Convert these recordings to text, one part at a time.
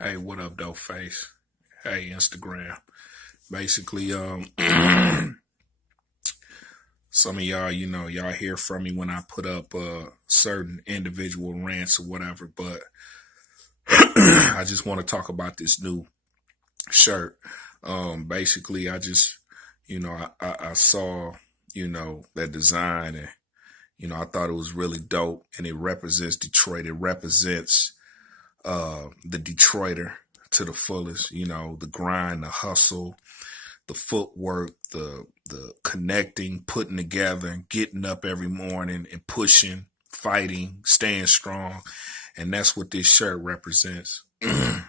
Hey, what up, dope face? Hey, Instagram. Basically, some of y'all, y'all hear from me when I put up certain individual rants or whatever, but I just want to talk about this new shirt. Basically, I just, I saw, that design and, I thought it was really dope and it represents Detroit. It represents the Detroiter to the fullest, the grind, the hustle, the footwork, the connecting, putting together, and getting up every morning and pushing, fighting, staying strong. And that's what this shirt represents. I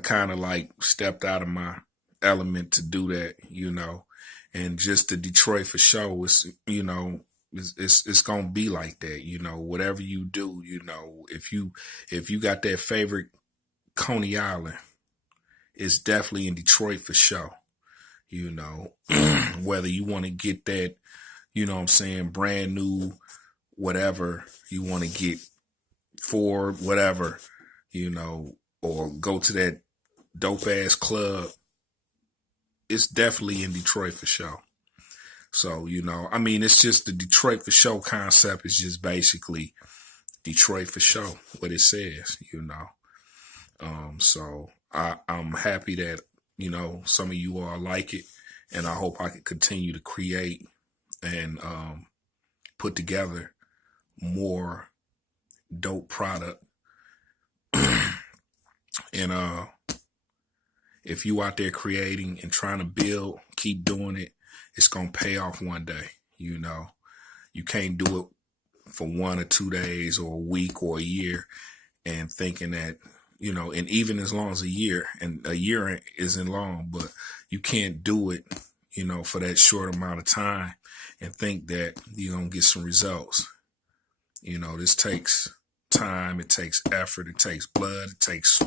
kind of like stepped out of my element to do that, and just the Detroit for show is, it's gonna be like that, whatever you do, if you got that favorite Coney Island, it's definitely in Detroit for sure. Whether you want to get that, what I'm saying, brand new, whatever you want to get for whatever, or go to that dope ass club, it's definitely in Detroit for sure. So, it's just the Detroit for show concept is just basically Detroit for show, what it says, So I'm happy that, some of you all like it, and I hope I can continue to create and put together more dope product. And if you out there creating and trying to build, keep doing it. It's going to pay off one day. You can't do it for 1 or 2 days or a week or a year and thinking that, and even as long as a year, and a year isn't long, but you can't do it, for that short amount of time and think that you're going to get some results. This takes time, it takes effort, it takes blood, it takes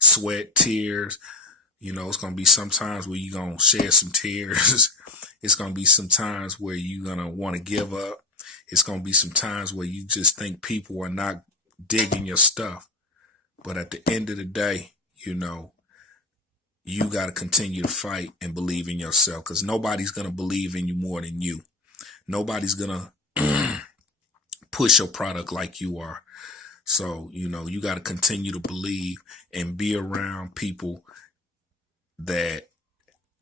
sweat, tears. It's going to be some times where you're going to shed some tears. It's going to be some times where you're going to want to give up. It's going to be some times where you just think people are not digging your stuff. But at the end of the day, you got to continue to fight and believe in yourself, because nobody's going to believe in you more than you. Nobody's going to push your product like you are. So, you got to continue to believe and be around people that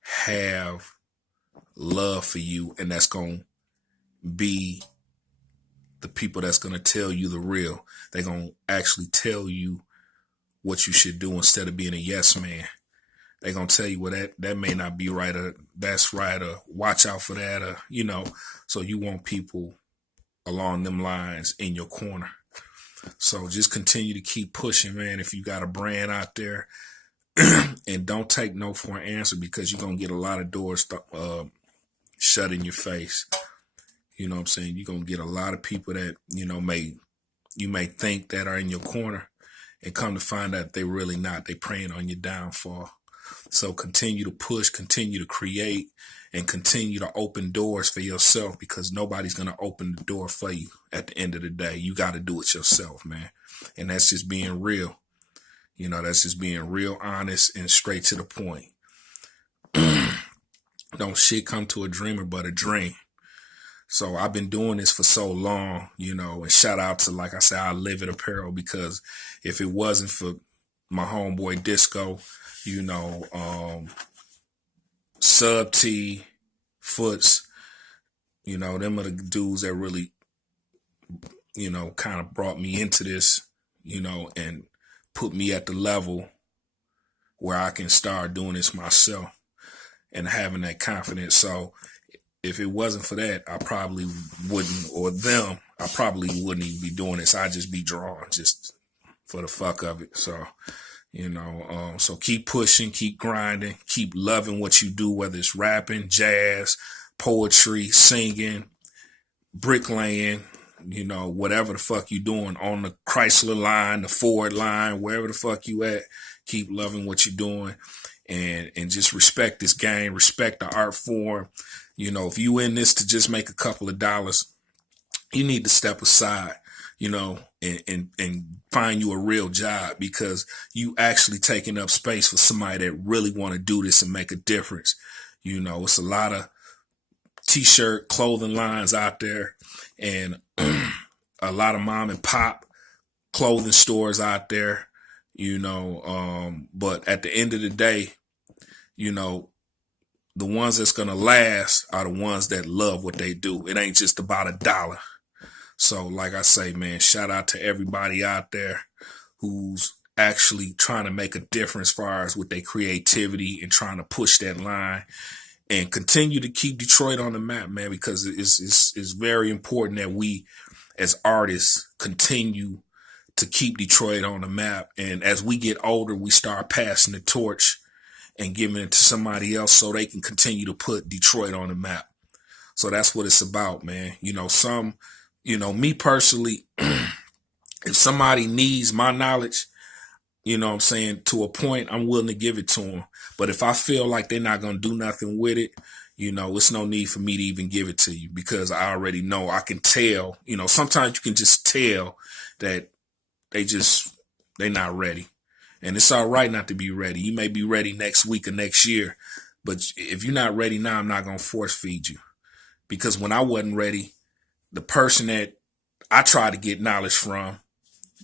have love for you, and that's going to be the people that's going to tell you the real. They're going to actually tell you what you should do instead of being a yes man. They're going to tell you, well, that may not be right, or that's right, or watch out for that, or, so you want people along them lines in your corner. So just continue to keep pushing, man. If you got a brand out there, and don't take no for an answer, because you're going to get a lot of doors shut in your face. You know what I'm saying? You're going to get a lot of people that, you may think that are in your corner, and come to find out they're really not. They're preying on your downfall. So continue to push, continue to create, and continue to open doors for yourself, because nobody's going to open the door for you at the end of the day. You got to do it yourself, man. And that's just being real. That's just being real honest and straight to the point. Don't shit come to a dreamer but a dream. So I've been doing this for so long, and shout out to, like I said, I Live It Apparel, because if it wasn't for my homeboy Disco, Sub T, Foots, them are the dudes that really, kind of brought me into this, and put me at the level where I can start doing this myself and having that confidence. So if it wasn't for that, I probably wouldn't, or them, I probably wouldn't even be doing this. I'd just be drawing just for the fuck of it. So, so keep pushing, keep grinding, keep loving what you do, whether it's rapping, jazz, poetry, singing, bricklaying, whatever the fuck you doing on the Chrysler line, the Ford line, wherever the fuck you at, keep loving what you're doing, and just respect this game, respect the art form. If you in this to just make a couple of dollars, you need to step aside. and find you a real job, because you actually taking up space for somebody that really want to do this and make a difference. It's a lot of t-shirt clothing lines out there, and a lot of mom and pop clothing stores out there, but at the end of the day, the ones that's going to last are the ones that love what they do. It ain't just about a dollar. So like I say, man, shout out to everybody out there who's actually trying to make a difference as far as with their creativity and trying to push that line and continue to keep Detroit on the map, man, because it's very important that we as artists continue to keep Detroit on the map. And as we get older, we start passing the torch and giving it to somebody else so they can continue to put Detroit on the map. So that's what it's about, man. Me personally, if somebody needs my knowledge, to a point, I'm willing to give it to them. But if I feel like they're not going to do nothing with it, it's no need for me to even give it to you, because I already know. I can tell, sometimes you can just tell that they're not ready. And it's all right not to be ready. You may be ready next week or next year, but if you're not ready now, I'm not going to force feed you. Because when I wasn't ready, the person that I tried to get knowledge from,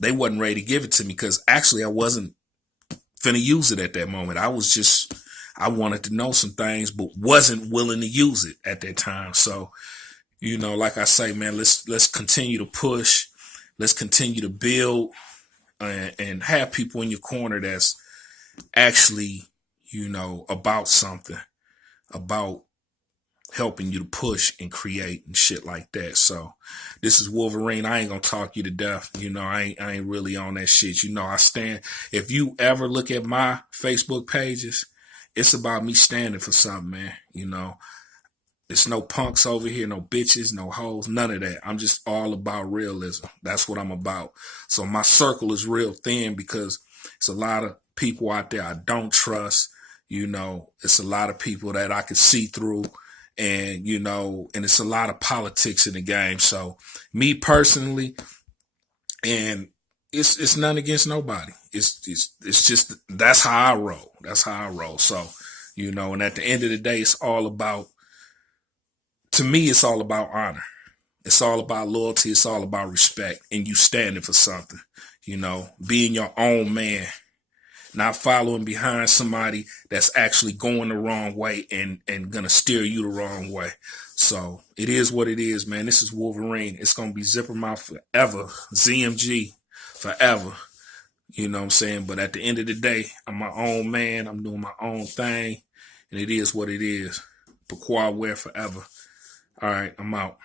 they wasn't ready to give it to me, because actually I wasn't finna use it at that moment. I wanted to know some things, but wasn't willing to use it at that time. So, like I say, man, let's continue to push. Let's continue to build and have people in your corner that's actually, about something, about helping you to push and create and shit like that. So this is Wolverine. I ain't gonna talk you to death. I ain't really on that shit. I stand. If you ever look at my Facebook pages, it's about me standing for something, man. There's no punks over here, no bitches, no hoes, none of that. I'm just all about realism. That's what I'm about. So my circle is real thin, because it's a lot of people out there I don't trust. It's a lot of people that I can see through. And, and it's a lot of politics in the game. So me personally, and it's nothing against nobody. It's just, that's how I roll. That's how I roll. So, and at the end of the day, to me, it's all about honor. It's all about loyalty. It's all about respect, and you standing for something, being your own man. Not following behind somebody that's actually going the wrong way and gonna steer you the wrong way. So it is what it is, man. This is Wolverine. It's gonna be Zipper Mouth forever. ZMG forever. You know what I'm saying? But at the end of the day, I'm my own man. I'm doing my own thing. And it is what it is. But Qua Wear forever. All right, I'm out.